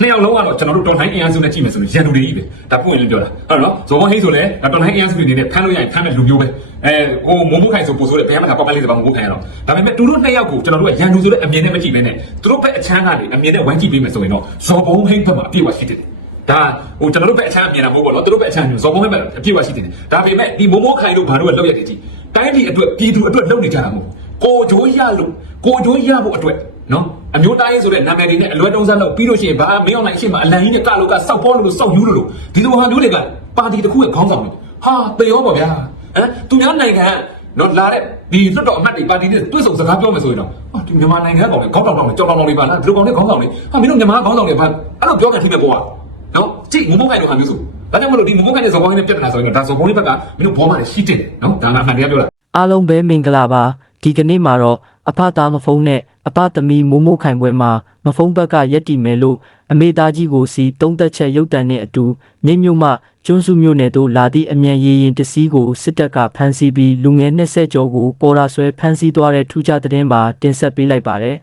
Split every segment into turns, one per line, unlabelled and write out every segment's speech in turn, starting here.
နှစ်ယောက်လုံးကတော့ကျွန်တော်တို့တော်ထိုင်းအင်အားစုနဲ့ကြည့်မယ်ဆိုရင်ရန်သူတွေကြီးပဲဒါပွင့်လင်းပြောတာဟုတ်နော်ဇော်ဘုံဟိဆိုလဲဒါတော်ထိုင်းအင်အားစုတွေအနေနဲ့ဖမ်းလို့ရရင်ဖမ်းတဲ့လူမျိုးပဲအဲဟိုမုံမုခိုင်ဆိုပို့ဆိုတဲ့ဘယ်မှာပေါက်ပန်းလေးစပါမုံမုခိုင်ရတော့ဒါပေမဲ့သူတို့နှစ်ယောက်ကိုကျွန်တော်တို့ကရန်သူဆိုတဲ့အမြင်နဲ့မကြည့်ဘဲနဲ့သူတို့ဘက်အချမ်းကနေအမြင်နဲ့ဝိုင်းကြည့်ပေးမယ်ဆိုရင်တော့ဇော်ဘုံဟိဘက်မှာအပြည့်အဝရှိတယ်ဒါဟိုကျွန်တော်တို့ဘက်အချမ်းအမြင်တာမဟုတ်ပါတော့သူတို့ဘက်အချမ်းမျိုးဇော်ဘုံဟိဘက်အပြည့်အဝရှိတယ်ဒါပေမဲ့ဒီမုံမုခိုင်တို့ဘာလို့လောက်ရတယ်ကြည့်တိုင်းပြည်အတွက်ပြည်သူအတွက်လုပ်နေကြတာမဟုတ်ကိုဂျိုးရလို့ကိုဂျိုးရဖို့အတွက်နော် အမျိုးသားရေးဆိုတဲ့နာမည်တွေနဲ့အလွဲတုံးစားလောက်ပြီးလို့ရှိရင်ဘာမင်းအောင်နိုင်ရှိမှအလံကြီးနဲ့ကလို့ကစောက်ပေါ်လို့စောက်ယူလို့လို့ဒီလိုဟာမျိုးတွေကပါတီတစ်ခုရဲ့ခေါင်းဆောင်တွေဟာတေရောပါဗျာဟမ်သူများနိုင်ငံနော်လာတဲ့ဒီလွတ်တော်အမတ်တွေပါတီတွေတွေ့ဆုံစကားပြောမယ်ဆိုရင်တော့ဟာဒီမြန်မာနိုင်ငံကောင်တွေခေါင်းဆောင်ကောင်တွေကြောင်ကောင်တွေပါလားဒီလိုကောင်တွေခေါင်းဆောင်တွေဟာမင်းတို့မြန်မာခေါင်းဆောင်တွေဘာအဲ့လိုပြောกันထိမဲ့ကွာနော်ကြည့်မမုန်းခိုင်တို့ဟာမျိုးစုဒါကြောင့်မလို့ဒီမမုန်းခိုင်တဲ့ဇော်ကောင်းနဲ့ပြဿနာဆိုရင်တော့ဒါဇော်ကောင်းလေးဘက်ကမင်းတို့ဘောမှလည်းရှိတယ်နော်ဒါကအမှန်တရားပြောတာ
အားလုံးပဲမင်္ဂလာပါဒီကနေ့မှာတော့အဖသားမဖုံးနဲ့ အဖသမီးမိုးမိုးခိုင်ပွဲမှာမဖုံးဘက်ကရက်တီမယ်လို့အမေသားကြီးကိုစီတုံးသက်ချက်ရုတ်တံနဲ့အတူမြိတ်မြို့မှကျွန်းစုမြို့နယ်သို့လာသည့်အမြန်ရေရင်တစည်းကိုစစ်တပ်ကဖမ်းဆီးပြီးလူငယ်20ကျော်ကိုပေါ်ရာဆွဲဖမ်းဆီးသွားတဲ့ထူးခြားသတင်းပါတင်ဆက်ပေးလိုက်ပါတယ်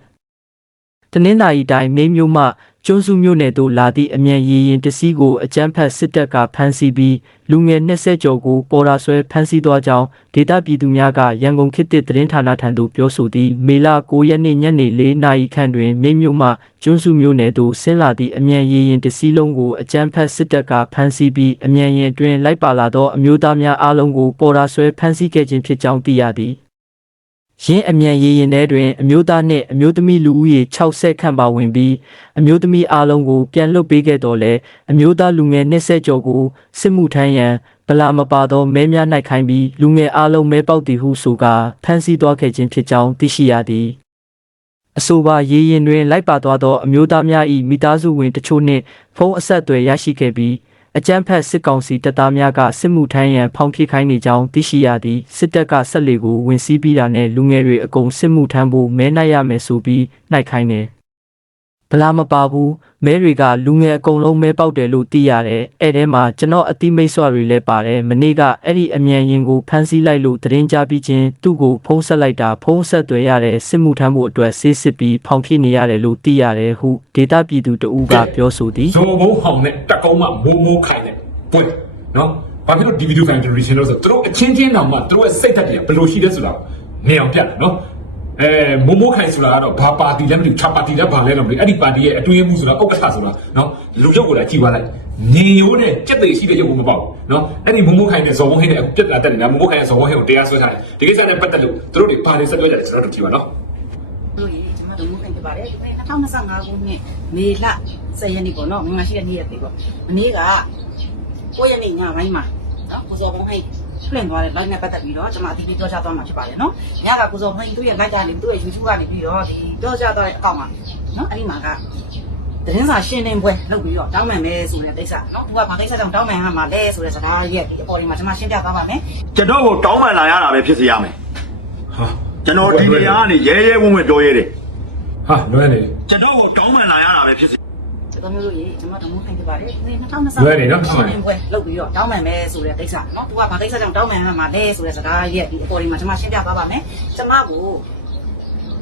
တနင်္လာရီတိုင်းမြိတ်မြို့မှ ကျွန်းစုမြို့နယ်သို့လာသည့်အမြန်ရေရင်တစည်းကိုအကြမ်းဖက်စစ်တပ်ကဖမ်းဆီးပြီးလူငယ်20ကျော်ကိုပေါ်ရာဆွဲဖမ်းဆီးသွားကြောင်းဒေသပြည်သူများကရန်ကုန်ခေတ်သစ်သတင်းဌာနထံသို့ပြောဆိုသည့်မေလ9ရက်နေ့ညနေ4နာရီခန့်တွင်မြိတ်မြို့မှကျွန်းစုမြို့နယ်သို့ဆင်းလာသည့်အမြန်ရေရင်တစည်းလုံးကိုအကြမ်းဖက်စစ်တပ်ကဖမ်းဆီးပြီးအမြန်ရင်အတွင်းလိုက်ပါလာသောအမျိုးသားများအားလုံးကိုပေါ်ရာဆွဲဖမ်းဆီးခဲ့ခြင်းဖြစ်ကြောင်းသိရသည် ရင်းအမြန်ရေရင်ထဲတွင်အမျိုးသားနှင့်အမျိုးသမီးလူဦးရေ60ခန့်ပါဝင်ပြီးအမျိုးသမီးအားလုံးကိုပြန်လွတ်ပေးခဲ့တော်လဲအမျိုးသားလူငယ်20ကျော်ကိုစစ်မှုထမ်းရန်ဗလာမပါသောမဲများ၌ခိုင်းပြီးလူငယ်အားလုံးမဲပေါက်သည်ဟုဆိုကာဖမ်းဆီးသွားခဲ့ခြင်းဖြစ်ကြောင်းသိရှိရသည်အဆိုပါရေရင်တွင်လိုက်ပါသွားသောအမျိုးသားများ၏မိသားစုဝင်တချို့နှင့်ဖုန်းအဆက်အသွယ်ရရှိခဲ့ပြီး အကြမ်းဖက်စစ်ကောင်စီတပ်သားများကစစ်မှုထမ်းရန်ဖောင်းဖိခိုင်းနေကြောင်းသိရှိရသည်စစ်တပ်ကဆက်လေကိုဝင်စီးပြီးတာနဲ့လူငယ်တွေအကုန်စစ်မှုထမ်းဖို့မဲနှိုက်ရမယ်ဆိုပြီးနှိုက်ခိုင်းတယ် ဗလာမပါဘူးမဲတွေကလူငယ်အကုန်လုံးမဲပေါက်တယ်လို့သိရတယ်အဲ့ထဲမှာကျွန်တော်အတိမိတ်ဆွတွေလည်းပါတယ်မနေ့ကအဲ့ဒီအမြန်ရင်ကိုဖမ်းဆီးလိုက်လို့သတင်းကြပြီးချင်းသူ့ကိုဖုံးဆက်လိုက်တာဖုံးဆက်သွယ်ရတဲ့စစ်မှုထမ်းဖို့အတွက်ဆေးစစ်ပြီးဖောင်ဖြစ်နေရတယ်လို့သိရတယ်ဟုဒေတာပြည်သူတဦးကပြောဆိုသည်
ဇော်ဘုံဟောင်းနဲ့တက်ကောင်းမှမိုးမိုးခိုင်နဲ့ပွဲနော်ဘာဖြစ်လို့ဒီဗီဒီယိုဖိုင်ဂျနရေရှင်းလို့ဆိုတော့သူတို့အချင်းချင်းတောင်မှသူတို့ရဲ့စိတ်ဓာတ်တွေကဘယ်လိုရှိလဲဆိုတာနေအောင်ပြတယ်နော် အဲမိုးမိုးခိုင်ဆိုတာကတော့ဘာပါတီလဲမသိဘူးချာပါတီလဲဘာလဲတော့မသိဘူးအဲ့ဒီပါတီရဲ့အတွင်းမှုဆိုတာဥက္ကဋ္ဌဆိုတာနော်လူရုပ်ကိုလည်းကြည့်သွားလိုက်နေရိုးတဲ့ကြက်သိရှိတဲ့ရုပ်ကိုမပေါက်ဘူးနော်အဲ့ဒီမိုးမိုးခိုင်နဲ့ဇော်ဘုံဟင်းနဲ့အခုပြက်လာတက်နေတာမိုးမိုးခိုင်နဲ့ဇော်ဘုံဟင်းကိုတရားစွဲထားတယ်ဒီကိစ္စနဲ့ပတ်သက်လို့သူတို့တွေဘာတွေဆက်ပြောကြတယ်ကျွန်တော်တို့ကြည့်ပါနော်
တို့ရေကျွန်မတို့မှုခိုင်ပြပါတယ်2025ခုနှစ်မေလ10ရက်နေ့ပေါ့နော်မင်္ဂလာရှိတဲ့နေ့ရက်တွေပေါ့မနေ့က9ရက်နေ့ညပိုင်းမှာနော်ကိုစောဘုံဟိတ် လွှင့်သွားတဲ့ live နဲ့ပတ်သက်ပြီးတော့ကျွန်မအတိအကျပြောချသွားမှာဖြစ်ပါတယ်နော်ညကကိုစောဘုံဟိတ်သူ့ရဲ့ live ကနေသူ့ရဲ့ YouTube ကနေပြီးတော့ဒီပြောချသွားတဲ့အကောင့်မှာနော်အဲ့ဒီမှာကသတင်းစာရှင်းလင်းပွဲလုပ်ပြီးတော့တောင်းပန်မယ်ဆိုတဲ့ကိစ္စနော်သူကဘာကိစ္စကြောင့်တောင်းပန်ရမှာလဲဆိုတဲ့စကားရဲ့ဒီအပေါ်ဒီမှာကျွန်မရှင်းပြသွားပါမယ်
ကျွန်တော်ကိုတောင်းပန်လာရတာပဲဖြစ်စေရမယ်
ဟာ
ကျွန်တော်ဒီနေရာကနေရဲရဲဝံ့ဝံ့ပြောရဲတယ်
ဟာလွယ်နေ
ကျွန်တော်ကိုတောင်းပန်လာရတာပဲဖြစ်စေ
ကျွန် တော်မျိုးလို့ရေကျွန်မတို့မှုခိုင်ပြပါတယ်2025
လွယ်နေနော်
ရှင်းလင်းပွဲလုပ်ပြီးတော့တောင်းပန်မယ်ဆိုတဲ့ကိစ္စနော်သူကဘာကိစ္စကြောင့်တောင်းပန်ရမှာလဲဆိုတဲ့စကားရဲ့ဒီအပေါ်ဒီမှာကျွန်မရှင်းပြသွားပါမယ်ကျွန်မကို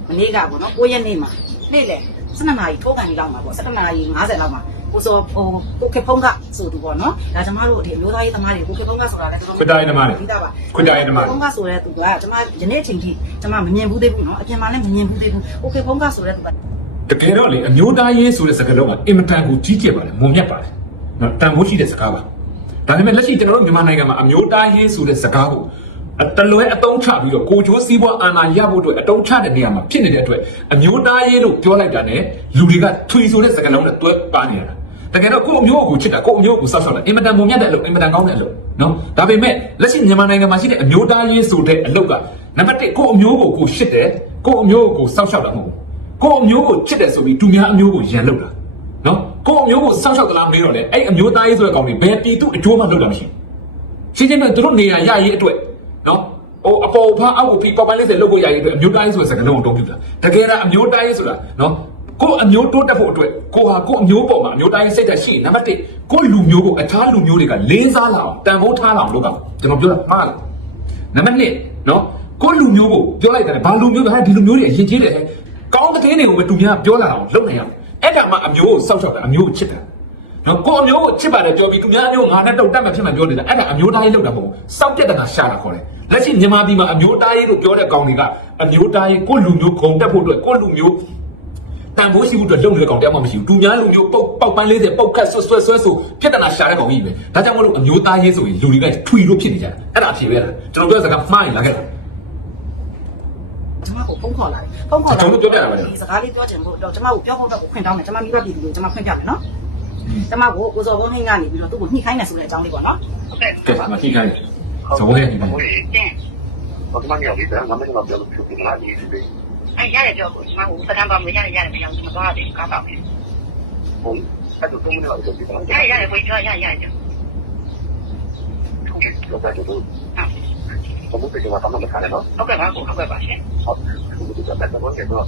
မနေ့ကပေါ့နော်9ရက်နေ့မှာနေ့လေ12နာရီထိုးကန်လောက်မှာပေါ့17နာရီ50လောက်မှာကိုစောဟိုကိုခေဖုံးကဆိုသူပေါ့နော်ဒါကျွန်မတို့ဒီအမျိုးသားရေးသမားတွေကိုခေဖုံးကဆိုတာလည်းကျွန်တော်
ခွတ်တာရေးသမားတွေ
ပြီးသားပါ
ခွတ်တာရေးသမားတွေ
ဖုံးကဆိုတဲ့သူကကျွန်မယနေ့ချိန်ထိကျွန်မမမြင်ဘူးသေးဘူးနော်အပြင်မှာလည်းမမြင်ဘူးသေးဘူးကိုခေဖုံးကဆိုတဲ့သူက
တကယ်တော့လေအမျိုးသားရေးဆိုတဲ့စကားလုံးကအင်မတန်ကိုကြီးကျယ်ပါတယ်မုံမြတ်ပါတယ်နော်တန်ဖိုးရှိတဲ့စကားပါဒါပေမဲ့လက်ရှိကျွန်တော်တို့မြန်မာနိုင်ငံမှာအမျိုးသားရေးဆိုတဲ့စကားကိုအတလွဲအတုံးချပြီးတော့ကိုချိုးစည်းပွားအာဏာရဖို့အတွက်အတုံးချတဲ့နေရာမှာဖြစ်နေတဲ့အတွက်အမျိုးသားရေးလို့ပြောလိုက်တာ ਨੇ လူတွေကထွေဆိုတဲ့စကားလုံးနဲ့တွဲပါနေတာတကယ်တော့ကိုယ့်အမျိုးကိုချစ်တာကိုယ့်အမျိုးကိုစောက်ရှောက်တာအင်မတန်မုံမြတ်တဲ့အလုပ်အင်မတန်ကောင်းတဲ့အလုပ်နော်ဒါပေမဲ့လက်ရှိမြန်မာနိုင်ငံမှာရှိတဲ့အမျိုးသားရေးဆိုတဲ့အလုပ်ကနံပါတ်1ကိုယ့်အမျိုးကိုကိုရှစ်တယ်ကိုယ့်အမျိုးကိုစောက်ရှောက်တာမဟုတ်ဘူး ကိုယ့်အမျိုးကိုချစ်တယ်ဆိုပြီးသူများအမျိုးကိုရန်လုပ်တာနော်ကိုယ့်အမျိုးကိုစောင့်ရှောက်သလားမေးတော့လေအဲ့အမျိုးသားရေးဆိုတဲ့ကောင်တွေဘယ်ပြည်သူအကျိုးမှလုပ်တာမရှိဘူးရှင်းရှင်းပဲသူတို့နေရာရရေးအတွက်နော်ဟိုအပေါ်ဖားအောက်ကိုဖိပေါက်ပိုင်းလေးစလုပ်ကိုရရေးအတွက်အမျိုးသားရေးဆိုတဲ့စကားလုံးကိုတုံးပြတာတကယ်တော့အမျိုးသားရေးဆိုတာနော်ကိုယ့်အမျိုးတိုးတက်ဖို့အတွက်ကိုဟာကိုယ့်အမျိုးပေါ်မှာအမျိုးသားရေးစိတ်ဓာတ်ရှိရင်နံပါတ်1ကိုယ့်လူမျိုးကိုအခြားလူမျိုးတွေကလေးစားလာအောင်တန်ဖိုးထားလာအောင်လုပ်တာကျွန်တော်ပြောတာမှားလားနံပါတ်1နော်ကိုယ့်လူမျိုးကိုပြောလိုက်တယ်ဘာလူမျိုးကဟာဒီလူမျိုးတွေအရင်ကြီးတယ်ဟဲ့ ကောင်းတဲ့တင်းတွေကိုပဲသူများပြောလာအောင်လုပ်နိုင်အောင်အဲ့ဒါမှအမျိုးကိုစောက်ရှောက်တာအမျိုးကိုချစ်တာနော်ကိုအမျိုးကိုချစ်ပါတယ်ပြောပြီးသူများအမျိုးငါနဲ့တော့တတ်မှဖြစ်မှပြောနေတာအဲ့ဒါအမျိုးသားရေးလောက်တာမဟုတ်ဘူးစောက်ပြက်တနာရှာတာခေါ်တယ်လက်ရှိမြန်မာပြည်မှာအမျိုးသားရေးလို့ပြောတဲ့ကောင်တွေကအမျိုးသားရေးကိုလူမျိုးဂုံတက်ဖို့အတွက်ကိုလူမျိုးတန်ဖိုးရှိမှုအတွက်လုံနေတဲ့ကောင်တရားမှမရှိဘူး။သူများလူမျိုးပုတ်ပေါက်ပန်း40ပုတ်ခတ်ဆွဆွဆွဆိုဖြစ်တနာရှာတဲ့ကောင်ကြီးပဲ။ဒါကြောင့်မလို့အမျိုးသားရေးဆိုရင်လူတွေကထွီလို့ဖြစ်နေကြတာ။အဲ့ဒါအဖြေပဲလား။ကျွန်တော်ပြောစကားမှားရင်လာခဲ့တာ
ကျမကိုဖုန်းခေါ်လာတယ်ဖုန်းခေါ်လာ
ကျွန်တော်ပြောပြရမယ်
စကားလေးပြောချင်လို့တော့ကျမကိုပြောဖို့တော့ခွင့်တောင်းတယ်ကျမမိဘပြည်သူကိုကျမခွင့်ပြမယ်နော်ကျမကိုကိုစော်ဘုန်းဟင်းကနေပြီးတော့သူ့ကိုညှိခိုင်းတယ်ဆိုတဲ့အကြောင်းလေးပေါ့နော်ဟုတ်ကဲ့
ကဲမညှိခိုင်းဘူးစော်ဘုန်း
ဟင်း
ဟုတ်ကဲ့ဘာမှမရဘူးဗျာငါမင်းကပြောလို့ဖြစ်နေတာလေဒီ
အဲ့ရတယ်ပြောကိုကျမကိုစကမ်းပါမရတယ်ရတယ်မရဘူးမသွားတယ်ကားပါပဲဟု
တ်အဲ့တော့ဘုန်းကလည်းပြောတယ်
ရတယ်ရတယ်ကိုပြောရရရဟုတ်
ကဲ့တော့ဒါတို့ ကျွ
န်တော်
တို့ဒီမှာဘာမှမထားနဲ့နော်။
ဟုတ်ကဲ့ပါကိုဟုတ်ကဲ့ပါရှင်။
ဟုတ်။ဒီကတည်းကတော့ကျွန်တော်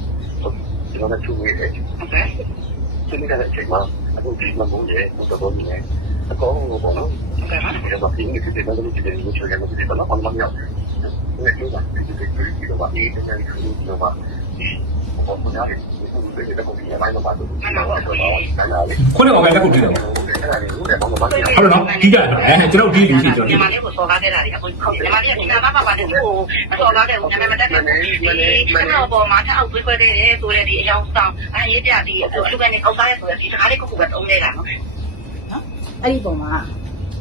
ကျွန်တော်သူ့ရဲ့
ဟုတ်ကဲ့။
ဒီနေ့ကအချိန်မှာအခုဒီမှာဘုန်းကြီးဘုရားတော်ကြီးနဲ့အကောင်းဆုံးပေါ့နော်။
ဟုတ်ကဲ့ပါ။
ကျွန်တော်ဒီနေ့ဒီနေ့လည်းဒီနေ့ကျွန်တော်ဒီနေ့ကတော့ဘာမှမပြောဘူး။ဒီနေ့ကဒီနေ့ဒီနေ့ကဒီနေ့ကဒီနေ့ကဒီနေ့ကဒီဘောမနာရီဒီလိုတွေတော့ကိုပြရမှာပါတော့။ဟုတ်ပါပါ။
ခုနကဘယ်လောက်ကြည့်တယ်
ဟုတ်တယ်ဟုတ်တယ်ဘာမှမဖြစ်။
ဟုတ်တယ်နော်။ကြီးကြတယ်နော်။အဲကျွန်တော်ဒီလူရှိကျွန်တော်
ညီမလေးကိုစော်ကားခဲ့တာလေအခုဟုတ်ညီမလေးကညီမပါပါတယ်ကိုမစော်ကားခဲ့ဘူးညီမမတက်ခဲ့ဘူးဒီကတော့ပေါ်မှာထောက်သွေးခွဲခဲ့တယ်ဆိုတဲ့ဒီအယောင်ဆောင်အဲရေးပြဒီအလူကနေအောက်သားရဲဆိုတဲ့ဒီစကားလေးခုခုပဲတုံးနေတာနော်နော်အဲ့ဒီပုံမှာ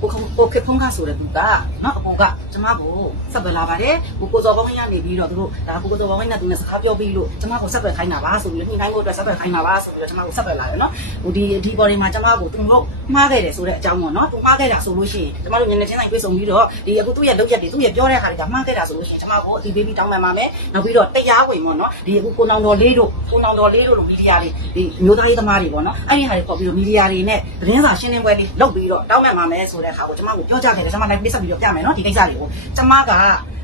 ကိုခုကိုခေဖုံးကဆိုတဲ့သူကနော်အပေါ်ကကျမကိုဆက်သွယ်လာပါတယ်ကိုကိုစော်ကောင်းရနေပြီးတော့သူတို့ဒါကိုကိုစော်ကောင်းနဲ့သူနဲ့စကားပြောပြီးလို့ကျမကိုဆက်သွယ်ခိုင်းတာပါဆိုပြီးညှိနှိုင်းဖို့အတွက်ဆက်သွယ်ခိုင်းတာပါဆိုပြီးတော့ကျမကိုဆက်သွယ်လာတယ်နော်ဟိုဒီဒီပေါ်ဒီမှာကျမကိုသူတို့မှားခဲ့တယ်ဆိုတဲ့အကြောင်းပေါ့နော်သူမှားခဲ့တာဆိုလို့ရှိရင်ကျမတို့ညနေချင်းတိုင်းပြေဆုံးပြီးတော့ဒီအခုသူ့ရဲ့လုပ်ရက်တွေသူ့ရဲ့ပြောတဲ့အခါတွေကမှားခဲ့တာဆိုလို့ရှိရင်ကျမကိုအဒီဘေဘီတောင်းပန်ပါမယ်နောက်ပြီးတော့တရားဝင်ပေါ့နော်ဒီအခုကိုနောင်တော်လေးတို့ကိုနောင်တော်လေးတို့လိုမီဒီယာတွေဒီမျိုးသားရေးသမားတွေပေါ့နော်အဲ့ဒီဟာတွေပေါ့ပြီးတော့မီဒီယာတွေနဲ့သတင်းစာရှင်းလင်းပွဲလေးလုပ်ပြီးတော့တောင်းပန်ပါမယ်ဆိုတဲ့အခါကိုကျမကိုပြောကြခဲ့တယ်ကျမလည်းပြဆက်ပြီးတော့ပြမယ်နော်ဒီကိစ္စတွေကိုကျမက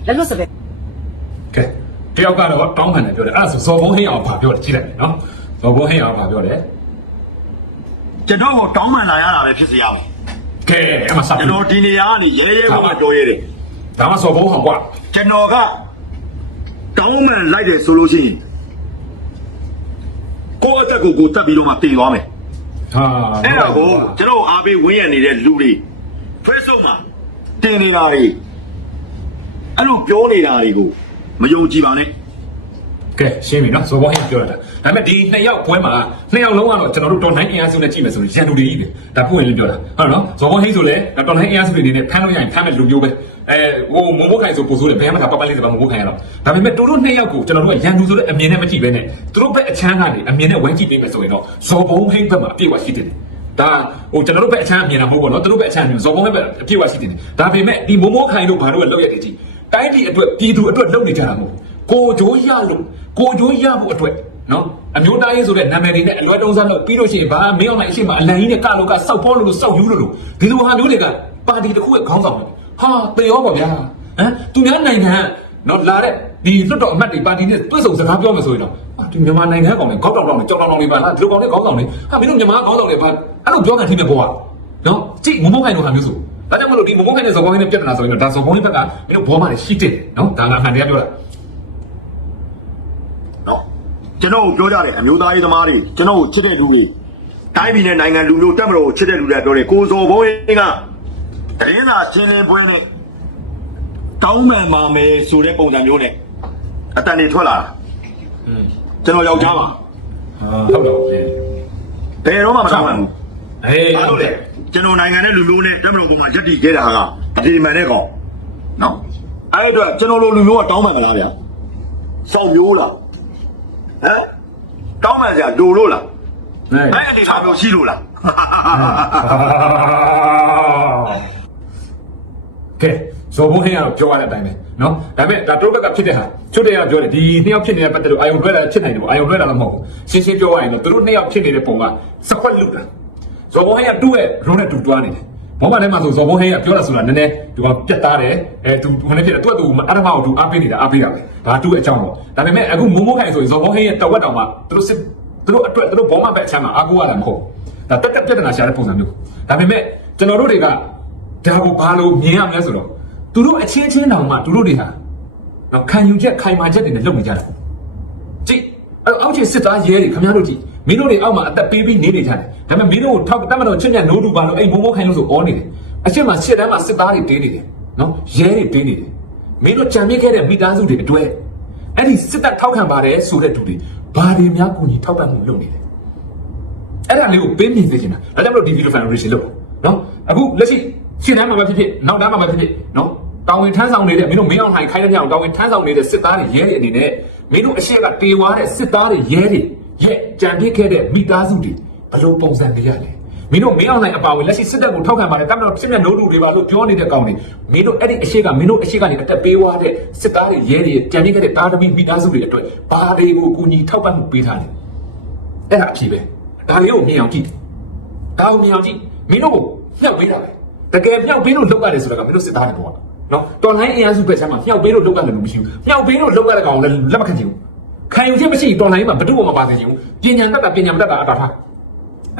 လက်လွတ်စပယ်။
ကဲတယောက်ကတော့တောင်းခံတယ်ပြောတယ်။အဲ့ဒါဆိုဇော်ဘုံဟင်းအောင်ဗာပြောတယ်ကြည့်လိုက်မယ်နော်။ဇော်ဘုံဟင်းအောင်ဗာပြောတယ်
ကျွန်တော်ကိုတောင်းပန်လာရတာပဲဖြစ်စေရမယ်။
ကဲအဲ့မှာစ
ကျွန်
ပြီး
တော်ဒီနေရာကနေရဲရဲဝံ့ဝံ့ပြောရဲတယ်
ဒါမှဇော်ဘုံဟောကွာ
ကျွန်တော်ကတောင်းပန်လိုက်တယ်ဆိုလို့ရှိရင်ကိုယ့်အသက်ကိုကိုယ်တက်ပြီးတော့မှတည်သွားမယ်။
ဟာ
အဲ့ဒါကိုကျွန်တော်အားပေးဝင်းရနေတဲ့လူတွေ Facebook မှာတင်နေတာတွေအဲ့လိုပြောနေတာတွေကိုမယုံကြည်ပါနဲ့
ကဲရှင်းပြီနော်ဇော်ဘောဟင်းပြောရတာဒါပေမဲ့ဒီနှစ်ယောက်ပွဲမှာနှစ်ယောက်လုံးကတော့ကျွန်တော်တို့တော်နိုင်အင်အားစုနဲ့ကြည့်မယ်ဆိုရင်ရန်သူတွေကြီးတယ်ဒါပွင့်ရင်လည်းပြောတာဟုတ်နော်ဇော်ဘောဟင်းဆိုလည်းတော်နိုင်အင်အားစုတွေအနေနဲ့ဖမ်းလို့ရရင်ဖမ်းမဲ့လူမျိုးပဲအဲဟိုမုံဘုတ်ခိုင်ဆိုပို့ဆိုတယ်ဘယ်မှမပတ်ပတ်လေးစပါမုံဘုတ်ခိုင်ရတော့ဒါပေမဲ့တို့တို့နှစ်ယောက်ကိုကျွန်တော်တို့ကရန်သူဆိုတဲ့အမြင်နဲ့မကြည့်ပဲနဲ့သူတို့ဘက်အချမ်းကနေအမြင်နဲ့ဝိုင်းကြည့်ပေးမယ်ဆိုရင်တော့ဇော်ဘုံဟင်းဘက်မှာအပြည့်အဝရှိတယ် ဒါဟိုကျွန်တော်တို့ဘက်အချမ်းအမြင်တာမဟုတ်ဘူးနော်သူတို့ဘက်အချမ်းအမြင်ဇော်ဘုံဘက်အပြည့်အဝရှိတယ်ဒါပေမဲ့ဒီမုံဘုတ်ခိုင်တို့ဘာလို့လောက်ရတဲ့ကြည့်တိုင်းပြည်အတွက်ပြည်သူအတွက်လုပ်နေကြတာမဟုတ်ကိုဂျိုးရလို့ကိုဂျိုးရဖို့အတွက်နော်အမျိုးသားရေးဆိုတဲ့နာမည်တွေနဲ့အလွဲတုံးစားလို့ပြီးလို့ရှိရင်ဘာမင်းအောင်လိုက်အရှိမအလံကြီးနဲ့ကလို့ကစောက်ဖောလို့လို့စောက်ယူလို့လို့ဒီလိုဟာမျိုးတွေကပါတီတစ်ခုရဲ့ခေါင်းဆောင်တွေဟာတေရောပါဗျာဟမ်သူများနိုင်ငံနော်လာတဲ့ဒီလွတ်တော်အမတ်တွေပါတီနဲ့တွဲဆုံစကားပြောမယ်ဆိုရင်တော့ဟာဒီမြန်မာနိုင်ငံကောင်တွေခေါက်တောင်တောင်တွေကြောက်တောင်တောင်တွေပါလားဒီလိုကောင်တွေခေါင်းဆောင်တွေဟာမင်းတို့မြန်မာခေါင်းဆောင်တွေပါ အဲ့လိုပြောကန်ထိမဲ့ပေါ်ကနော်ကြည့်မမုံခိုင်တို့ဟာမျိုးဆိုဒါကြောင့်မလို့ဒီမမုံခိုင်နဲ့ဇော်ကောင်းနဲ့ပြဿနာဆိုရင်တော့ဒါဇော်ကောင်းရဲ့ဘက်ကမင်းတို့ဘောမှာရှိတယ်နော်ဒါကအမှန်တရားပြောတာ
နော်ကျွန်တော်ကိုပြောကြတယ်အမျိုးသားရေးသမားတွေကျွန်တော်ကိုချစ်တဲ့လူတွေတိုင်းပြည်နဲ့နိုင်ငံလူမျိုးတက်မလို့ချစ်တဲ့လူတွေပြောတယ်ကိုစော်ဘုံရင်ကတရင်သာချင်းလင်းပွဲနဲ့တောင်းပန်ပါမယ်ဆိုတဲ့ပုံစံမျိုးနဲ့အတန်တွေထွက်လာတာ
อืม
ကျွန်တော်ယောက်ျားပါ
ဟုတ်တော့အေး
ဘယ်တော့မှမတောင်းပန်ဘူး
အေး
ဘာလို့လဲကျွန်တော်နိုင်ငံနဲ့လူမျိုးနဲ့တက်မလို့ပုံမှာရက်တည်ခဲ့တာကအဒီမှန်တဲ့ကောင်နော်အဲ့အတွက်ကျွန်တော်လိုလူမျိုးကတောင်းပန်မလားဗျာစောက်မျိုးလားဟမ်တောင်းပန်စရာဒိုလို့လား
အေး
အဲ့အနေထားမျိုးရှိလို့လား
ကဲဇော်ဘုံဟင်းကတော့ပြောရတဲ့အတိုင်းပဲနော်ဒါပေမဲ့ဒါတို့ဘက်ကဖြစ်တဲ့ဟာချွတ်တဲ့ကပြောတယ်ဒီနှစ်ယောက်ဖြစ်နေတဲ့ပတ်သက်လို့အာယုံတွဲတာဖြစ်နိုင်တယ်ပေါ့အာယုံတွဲတာတော့မဟုတ်ဘူးရှင်းရှင်းပြောရရင်တော့တို့နှစ်ယောက်ဖြစ်နေတဲ့ပုံကစခွက်လုတာ ဇော်ဘုံဟင်းကတူ့ရဲ့ရုံးနဲ့တူတွားနေတယ်ဘောမထဲမှာဆိုဇော်ဘုံဟင်းကပြောတာဆိုတာနည်းနည်းဒီကပြတ်သားတယ်အဲသူဟိုနေ့ဖြစ်တယ်သူကသူအရမကိုသူအားပေးနေတာအားပေးတာပဲဒါတူ့ရဲ့အကြောင်းပေါ့ဒါပေမဲ့အခုမိုးမိုးခိုင်ဆိုရင်ဇော်ဘုံဟင်းရဲ့တဝက်တောင်မှတို့စစ်တို့အတွက်တို့ဘောမဘက်အချမ်းမှာအားကိုးရတာမဟုတ်ဒါတက်တက်ပြဿနာရှာတဲ့ပုံစံမျိုးဒါပေမဲ့ကျွန်တော်တို့တွေကဒါကိုဘာလို့မြင်ရမလဲဆိုတော့သူတို့အချင်းချင်းတောင်မှသူတို့တွေဟာနော်ခံယူချက်ခိုင်မာချက်တွေနဲ့လုပ်နေကြတာကြည့်အဲ့တော့အောက်ခြေစစ်သားရဲတွေခင်ဗျားတို့ကြည့် မင်းတို့တွေအောက်မှာအသက်ပေးပြီးနေနေကြတယ်ဒါပေမဲ့မင်းတို့ကိုထောက်တတ်မတော့ချစ်မြတ်နိုးတူပါလို့အဲ့မိုးမိုးခိုင်းလို့ဆိုအောနေတယ်အချက်မှာရှစ်တန်းမှာစစ်သားတွေတင်းနေတယ်နော်ရဲတွေတင်းနေတယ်မင်းတို့ကြံမြင့်ခဲ့တဲ့မိသားစုတွေအတွဲအဲ့ဒီစစ်တပ်ထောက်ခံပါတယ်ဆိုတဲ့သူတွေဘာတွေများကူညီထောက်ပံ့မှုလုပ်နေလဲအဲ့ဒါလေးကိုပေးမြင်စေချင်တာဒါကြောင့်မလို့ဒီ video foundation လုပ်နော်အခုလက်ရှိရှင်းတန်းမှာပဲဖြစ်ဖြစ်နောက်တန်းမှာပဲဖြစ်ဖြစ်နော်တာဝန်ထမ်းဆောင်နေတဲ့မင်းတို့မင်းအောင်လှိုင်ခိုင်းတဲ့ညောင်တာဝန်ထမ်းဆောင်နေတဲ့စစ်သားတွေရဲတွေအနေနဲ့မင်းတို့အရှိကတေဝါတဲ့စစ်သားတွေရဲတွေ ရဲ့ကြံပြစ်ခဲ့တဲ့မိသားစုတွေဘယ်လိုပုံစံတွေရလဲမင်းတို့မင်းအောင်လှိုင်အပါဝင်လက်ရှိစစ်တပ်ကိုထောက်ခံပါတယ်တမန်တော်ဖြစ်မြတ်နိုးတူတွေပါလို့ပြောနေတဲ့ကောင်တွေမင်းတို့အဲ့ဒီအရှိကမင်းတို့အရှိကနေအသက်ပေးွားတဲ့စစ်သားတွေရဲတွေကြံပြစ်ခဲ့တဲ့တာသမီမိသားစုတွေအတွက်ဘာတွေကိုကူညီထောက်ပံ့မှုပေးထားလဲအဲ့ဒါအဖြစ်ပဲဒါလေးကိုမြင်အောင်ကြည့်ဒါကိုမြင်အောင်ကြည့်မင်းတို့ကိုမြှောက်ပေးတာပဲတကယ်မြှောက်ပေးလို့လောက်ရတယ်ဆိုတာကမင်းတို့စစ်သားတွေပေါ့နော်တော်လိုင်းအင်အားစုပဲဆမ်းမှာမြှောက်ပေးလို့လောက်ရတယ်လို့မရှိဘူးမြှောက်ပေးလို့လောက်ရတဲ့ကောင်လည်းလက်မခံချင်ဘူး ခံယူချက်မရှိတော်လိုင်းမှာဘယ်သူမှမပါစေချင်ဘူးပညာတတ်တာပညာမတတ်တာအတားထား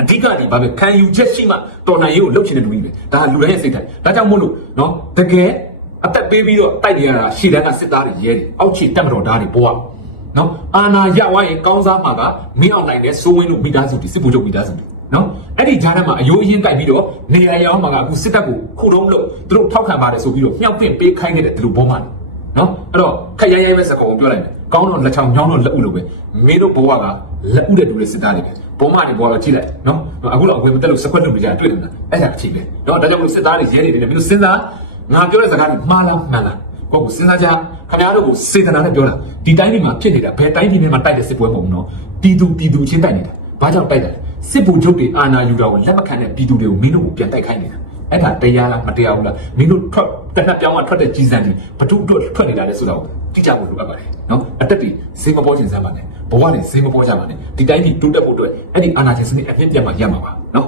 အဓိကဒီဘာပဲခံယူချက်ရှိမှတော်နိုင်ရေးကိုလှုပ်ချင်တဲ့လူကြီးပဲဒါကလူတိုင်းရဲ့စိတ်တိုင်းဒါကြောင့်မို့လို့နော်တကယ်အသက်ပေးပြီးတော့တိုက်နေရတာရှေ့တန်းကစစ်သားတွေရဲတွေအောက်ခြေတက်မတော်သားတွေပေါ်ရနော်အာနာရဝါရင်ကောင်းစားမှာကမင်းအောင်နိုင်တဲ့စိုးဝင်းတို့မိသားစုတွေစစ်ဗိုလ်ချုပ်မိသားစုတွေနော်အဲ့ဒီဂျာတ်ထဲမှာအယိုးအရင်တိုက်ပြီးတော့နေရာရောင်းမှာကအခုစစ်တပ်ကိုခုလုံးလို့သူတို့ထောက်ခံပါတယ်ဆိုပြီးတော့မြောက်ပင့်ပေးခိုင်းနေတဲ့သူတို့ဘောမှန်နော်အဲ့တော့ခက်ရိုင်းရိုင်းပဲစကောင်ကိုပြောလိုက်မယ် ကောင်းတော့လက်ချောင်းညောင်းတော့လက်ဥလို့ပဲမင်းတို့ဘဝကလက်ဥတဲ့တူတွေစစ်သားတွေပဲဘောမှန်တွေဘောတော့ကြည့်လိုက်နော်အခုတော့အဝင်မတက်လို့စခွက်လုပ်နေကြတွေ့တယ်မလားအဲ့ဒါအချိန်ပဲနော်ဒါကြောင့်မလို့စစ်သားတွေရဲတွေနေမင်းတို့စဉ်းစားငါပြောတဲ့စကားတွေမှားလားမှန်လားကိုယ့်ကိုစဉ်းစားကြခင်ဗျားတို့ကိုစေတနာနဲ့ပြောတာဒီတိုင်းပြည်မှာဖြစ်နေတာဘယ်တိုင်းပြည်မှာတိုက်တဲ့စစ်ပွဲမဟုတ်ဘူးနော်ပြည်သူပြည်သူချင်းတိုက်နေတာဘာကြောင့်တိုက်တယ်လဲစစ်ဗိုလ်ချုပ်တွေအာဏာယူတာကိုလက်မခံတဲ့ပြည်သူတွေကိုမင်းတို့ကိုပြန်တိုက်ခိုင်းနေတာ အဲ့ဒါတရားလားမတရားဘူးလားမင်းတို့ထွက်တနက်ပြောင်းကထွက်တဲ့ကြီးစံတွေဘသူတို့ထွက်နေတာလဲဆိုတာကိုတိကျဖို့လိုအပ်ပါတယ်နော်အတက်ပြီးဈေးမပေါ်ချင်စမ်းပါနဲ့ဘဝနဲ့ဈေးမပေါ်ကြပါနဲ့ဒီတိုင်းဒီတိုးတက်ဖို့အတွက်အဲ့ဒီအာဏာရှင်စနစ်အပြည့်ပြတ်မှရမှာပါနော်